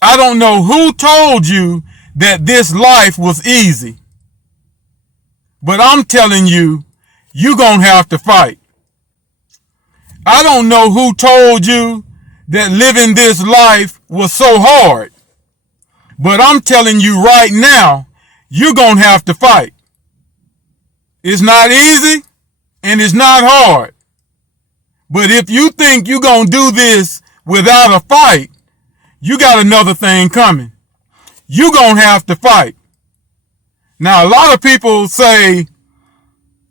I don't know who told you that this life was easy, but I'm telling you, you're going to have to fight. I don't know who told you that living this life was so hard, but I'm telling you right now, you're going to have to fight. It's not easy and it's not hard. But if you think you're going to do this without a fight, you got another thing coming. You're going to have to fight. Now, a lot of people say,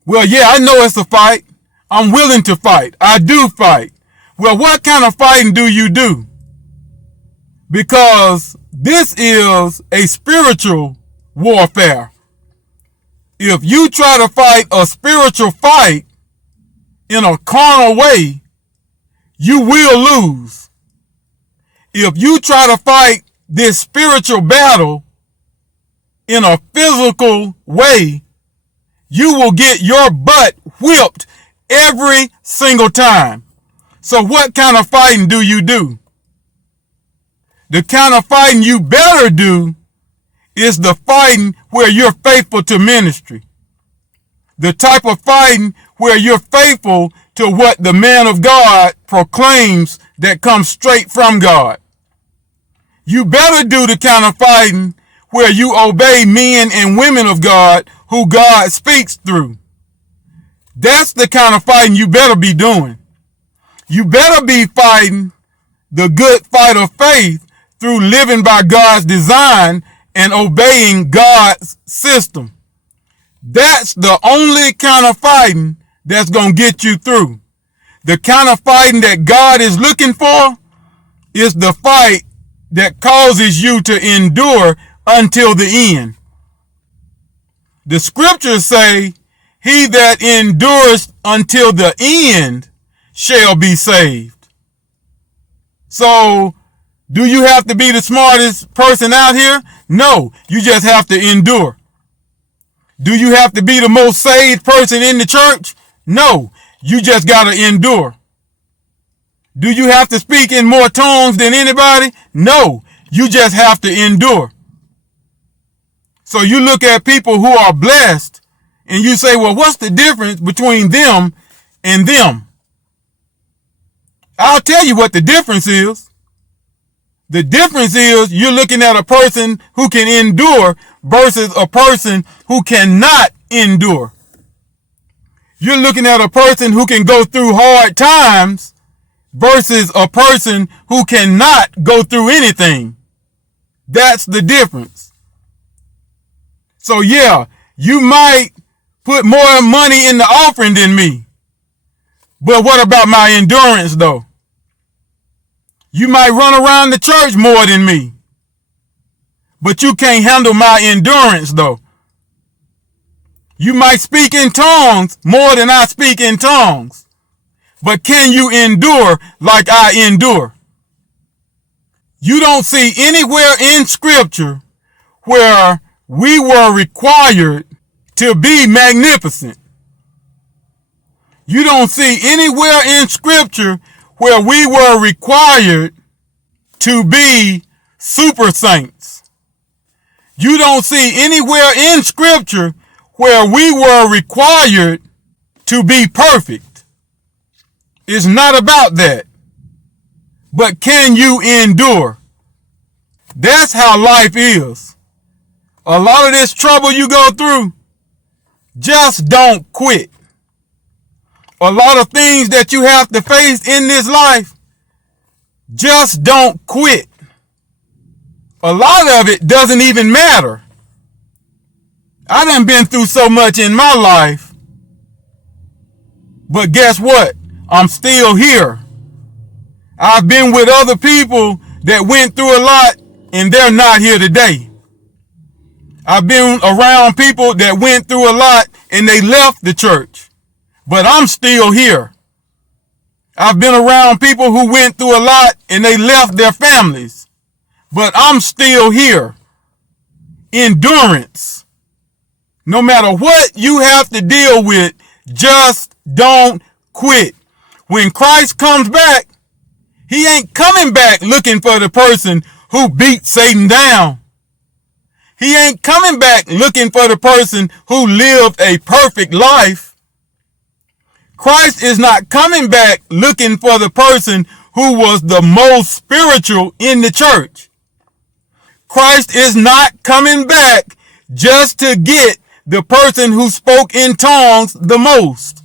well, yeah, I know it's a fight. I'm willing to fight. I do fight. Well, what kind of fighting do you do? Because this is a spiritual warfare. If you try to fight a spiritual fight in a carnal way, you will lose. If you try to fight this spiritual battle in a physical way, you will get your butt whipped every single time. So what kind of fighting do you do? The kind of fighting you better do is the fighting where you're faithful to ministry. The type of fighting where you're faithful to what the man of God proclaims that comes straight from God. You better do the kind of fighting where you obey men and women of God who God speaks through. That's the kind of fighting you better be doing. You better be fighting the good fight of faith through living by God's design and obeying God's system. That's the only kind of fighting that's going to get you through. The kind of fighting that God is looking for is the fight that causes you to endure until the end. The scriptures say, he that endures until the end shall be saved. So, do you have to be the smartest person out here? No, you just have to endure. Do you have to be the most saved person in the church? No, you just got to endure. Do you have to speak in more tongues than anybody? No, you just have to endure. So you look at people who are blessed and you say, well, what's the difference between them and them? I'll tell you what the difference is. The difference is you're looking at a person who can endure versus a person who cannot endure. You're looking at a person who can go through hard times versus a person who cannot go through anything. That's the difference. So yeah, you might put more money in the offering than me. But what about my endurance though? You might run around the church more than me. But you can't handle my endurance though. You might speak in tongues more than I speak in tongues. But can you endure like I endure? You don't see anywhere in scripture where we were required to be magnificent. You don't see anywhere in scripture where we were required to be super saints. You don't see anywhere in scripture where we were required to be perfect. It's not about that. But can you endure? That's how life is. A lot of this trouble you go through, just don't quit. A lot of things that you have to face in this life, just don't quit. A lot of it doesn't even matter. I done been through so much in my life, but guess what? I'm still here. I've been with other people that went through a lot and they're not here today. I've been around people that went through a lot and they left the church, but I'm still here. I've been around people who went through a lot and they left their families, but I'm still here. Endurance. No matter what you have to deal with, just don't quit. When Christ comes back, he ain't coming back looking for the person who beat Satan down. He ain't coming back looking for the person who lived a perfect life. Christ is not coming back looking for the person who was the most spiritual in the church. Christ is not coming back just to get the person who spoke in tongues the most.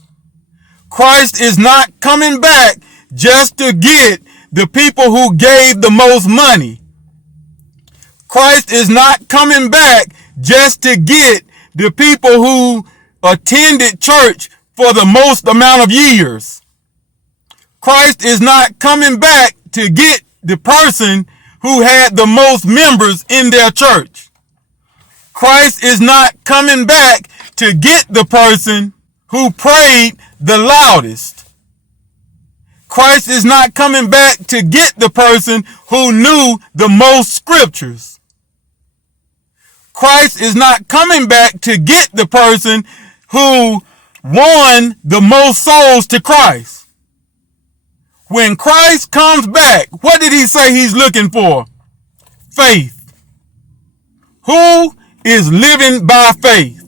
Christ is not coming back just to get the people who gave the most money. Christ is not coming back just to get the people who attended church for the most amount of years. Christ is not coming back to get the person who had the most members in their church. Christ is not coming back to get the person who prayed the loudest. Christ is not coming back to get the person who knew the most scriptures. Christ is not coming back to get the person who won the most souls to Christ. When Christ comes back, what did he say he's looking for? Faith. Who is living by faith?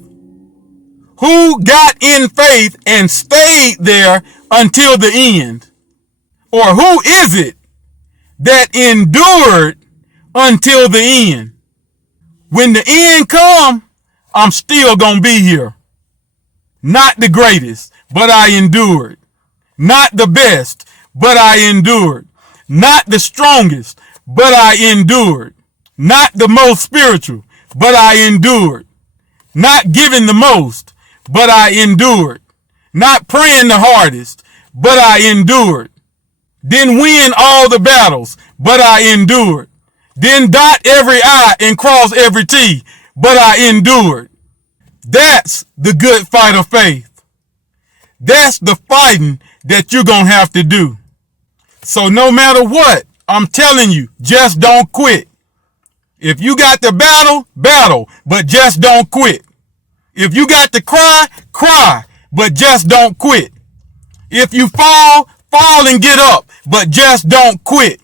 Who got in faith and stayed there until the end? Or who is it that endured until the end? When the end comes, I'm still going to be here. Not the greatest, but I endured. Not the best, but I endured. Not the strongest, but I endured. Not the most spiritual, but I endured. Not giving the most, but I endured. Not praying the hardest, but I endured. Didn't win all the battles, but I endured. Didn't dot every I and cross every T, but I endured. That's the good fight of faith. That's the fighting that you're going to have to do. So no matter what, I'm telling you, just don't quit. If you got to battle, battle, but just don't quit. If you got to cry, cry, but just don't quit. If you fall, fall and get up, but just don't quit.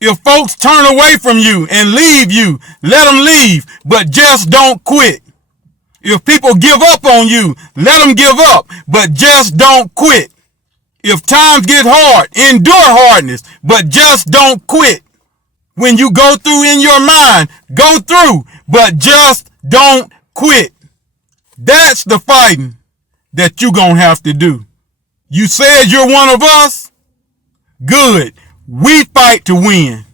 If folks turn away from you and leave you, let them leave, but just don't quit. If people give up on you, let them give up, but just don't quit. If times get hard, endure hardness, but just don't quit. When you go through in your mind, go through, but just don't quit. That's the fighting that you're going to have to do. You said you're one of us? Good. We fight to win.